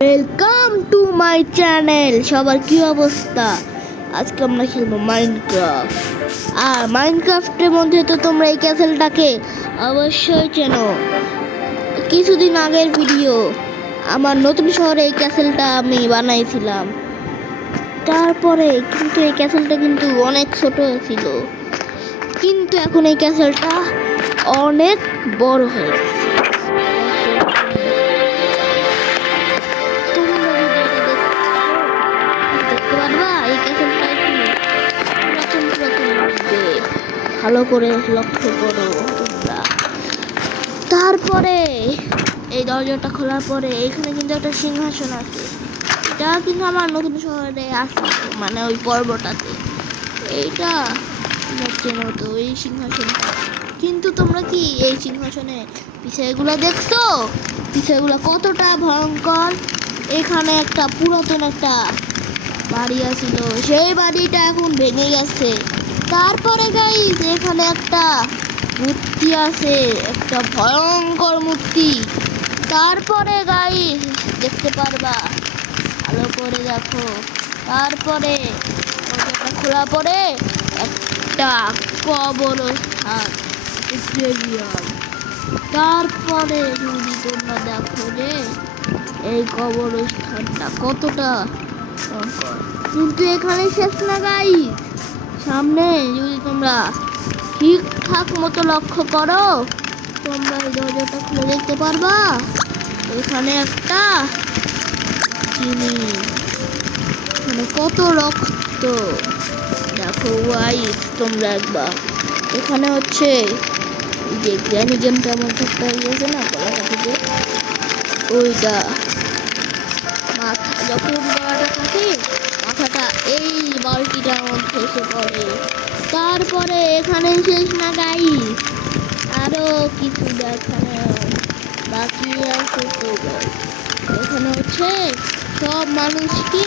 Welcome to my channel. সবার কি অবস্থা? আজকে আমরা খেলবো মাইনক্রাফট। আর মাইনক্রাফটের মধ্যে তো তোমরা এই ক্যাসেলটাকে অবশ্যই চেনো। কিছুদিন আগের ভিডিও আমার নতুন শহরে এই ক্যাসেলটা আমি বানাইছিলাম। তারপরে কিন্তু এই ক্যাসেলটা কিন্তু অনেক ছোট ছিল, কিন্তু এখন এই ক্যাসেলটা অনেক বড় হয়ে গেছে। ভালো করে লক্ষ্য করো তোমরা। তারপরে এই দরজাটা খোলার পরে এখানে কিন্তু একটা সিংহাসন আছে। এটা কিন্তু আমার নতুন শহরে আছে, মানে ওই পর্বটাতে। এইটা চেনো তো এই সিংহাসনটা। কিন্তু তোমরা কি এই সিংহাসনে বিষয়গুলো দেখছো? বিষয়গুলো কতটা ভয়ঙ্কর। এখানে একটা পুরাতন একটা বাড়ি আছিল, সেই বাড়িটা এখন ভেঙে গেছে। তারপরে গাইস এখানে একটা মূর্তি আছে, একটা ভয়ঙ্কর মূর্তি। তারপরে গাইস দেখতে পারবা, ভালো করে দেখো। তারপরে দরজাটা খোলা পরে একটা কবরস্থান, গ্রেভিয়ার্ড। তারপরে যদি তোমরা দেখো যে এই কবরস্থানটা কতটা ভয়ঙ্কর। কিন্তু এখানে শেষ না গাইস, সামনে যদি তোমরা ঠিকঠাক মতো লক্ষ্য করো, তোমরা এই দরজাটা খুলে দেখতে পারবা এখানে একটা জিনিস, মানে কত রক্ত দেখো গাইস তোমরা একবার। এখানে হচ্ছে যে গ্র্যানি গেমটা আমার একটা ইয়েছে না গলাটা থেকে, ওইটা মাথা যখন গলাটা থাকে মাথাটা এই বালতিটার মধ্যে এসে পড়ে। তারপরে এখানে শেষ না গাইস, আরো কিছু দেখানো বাকি আছে। তো এখানে হচ্ছে সব মানুষকে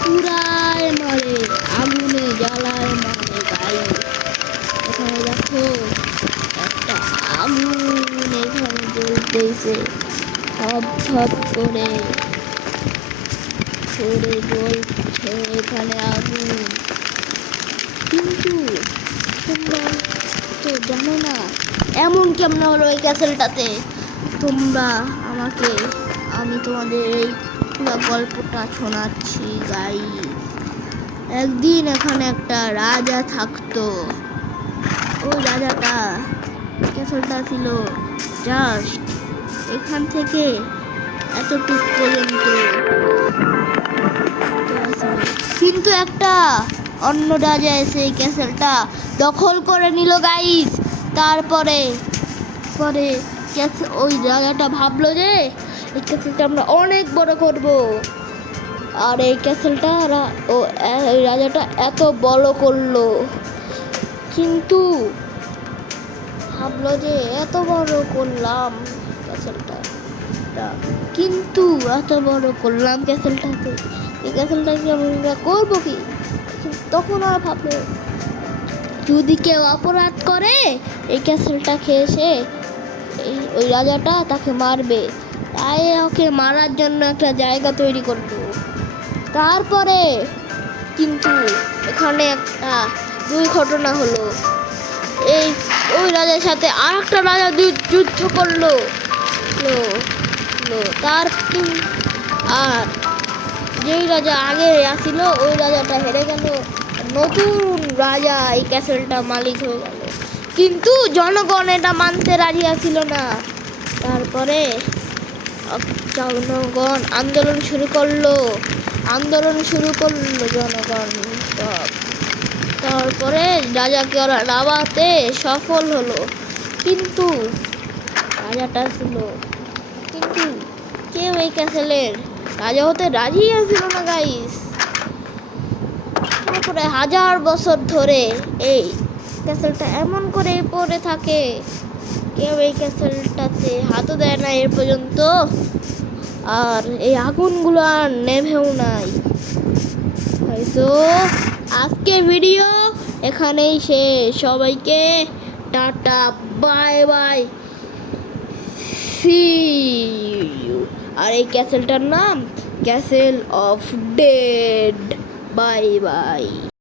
পুরায় মারে, আগুনে জ্বালায় মারে গাইস। এখানে দেখো একটা আগুন এখানে জ্বলতেছে, ধপ ধপ করে সরে জ্বলছে এখানে আগুন। কিন্তু তোমরা তো জানো না এমন কেমন হলো এই ক্যাসেলটাতে। তোমরা আমাকে, আমি তোমাদের এই পুরো গল্পটা শোনাচ্ছি গাইস। একদিন এখানে একটা রাজা থাকতো। ওই রাজাটা ক্যাসেলটা ছিল জাস্ট এখান থেকে এতটুকু পর্যন্ত, কিন্তু একটা অন্য রাজা এসে এই ক্যাসেলটা দখল করে নিল গাইস। তারপরে ওই রাজাটা ভাবলো যে এই ক্যাসেলটা আমরা অনেক বড় করব। আর এই ক্যাসেলটা ওই রাজাটা এত বড় করলো, কিন্তু ভাবলো যে এত বড় করলাম ক্যাসেলটা, কিন্তু এত বড় করলাম ক্যাসেলটাতে, এই ক্যাসেলটাকে আমরা করবো কি? তখন আর ভাবলো যদি কেউ অপরাধ করে এই ক্যাসেলটাকে এসে ওই রাজাটা তাকে মারবে, তাই ওকে মারার জন্য একটা জায়গা তৈরি করলো। তারপরে কিন্তু এখানে একটা দুর্ঘটনা হলো। ওই রাজার সাথে আর একটা রাজা যুদ্ধ করলো। আর যেই রাজা আগে আসছিল ওই রাজাটা হেরে গেল, নতুন রাজা এই ক্যাসেলটা মালিক হয়ে গেল। কিন্তু জনগণ এটা মানতে রাজি আছিল না। তারপরে জনগণ আন্দোলন শুরু করলো জনগণ সব। তারপরে রাজাকে ওরা নামাতে সফল হলো, কিন্তু রাজাটা ছিল, কিন্তু কেউ এই ক্যাসেলের রাজা হতে রাজি আছিল না গাইস। তারপরে 1000 বছর ধরে এই ক্যাসেলটা এমন করে পড়ে থাকে, কেউ এই ক্যাসেলটাতে হাতও দেয় না এর পর্যন্ত। আর এই আগুনগুলো আর নেভেও নাই। হয়তো আজকে ভিডিও এখানেই শেষ। সবাইকে tata, bye bye, see you. আর এই ক্যাসেলটার নাম castle of dead. Bye by.